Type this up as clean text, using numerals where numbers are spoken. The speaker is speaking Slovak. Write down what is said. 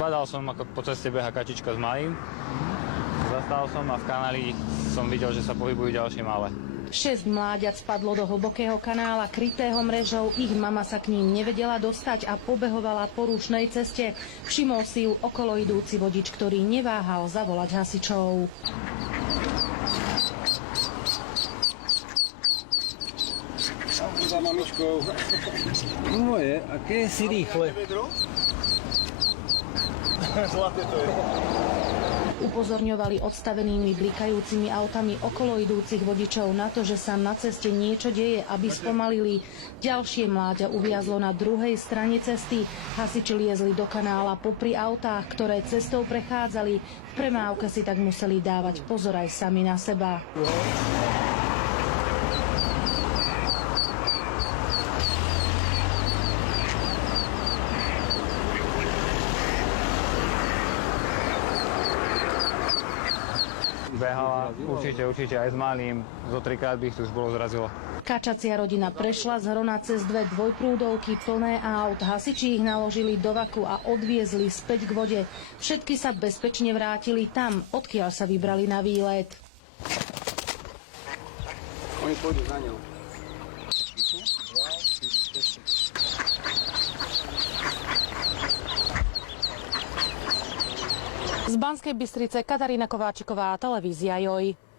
Badal som, ako po ceste beha kačička s malým. Zastal som a v kanáli som videl, že sa pohybujú ďalšie malé. 6 mláďat spadlo do hlbokého kanála krytého mrežou. Ich mama sa k ním nevedela dostať a pobehovala po rušnej ceste. Všimol si ju okolo idúci vodič, ktorý neváhal zavolať hasičov. Za mamičkou. Moje, aké si rýchle. Zlaté to je. Upozorňovali odstavenými blikajúcimi autami okolo idúcich vodičov na to, že sa na ceste niečo deje, aby spomalili. Ďalšie mláďa uviazlo na druhej strane cesty. Hasiči liezli do kanála popri autách, ktoré cestou prechádzali. V premávke si tak museli dávať pozor aj sami na seba. Behala určite aj s malým. Zo 3-krát by ich tu už bolo zrazilo. Kačacia rodina prešla z Hrona cez 2 dvojprúdovky plné aut. Hasiči ich naložili do vaku a odviezli späť k vode. Všetky sa bezpečne vrátili tam, odkiaľ sa vybrali na výlet. Oni pôjdu za ňou. Z Banskej Bystrice Katarína Kováčiková, televízia JOJ.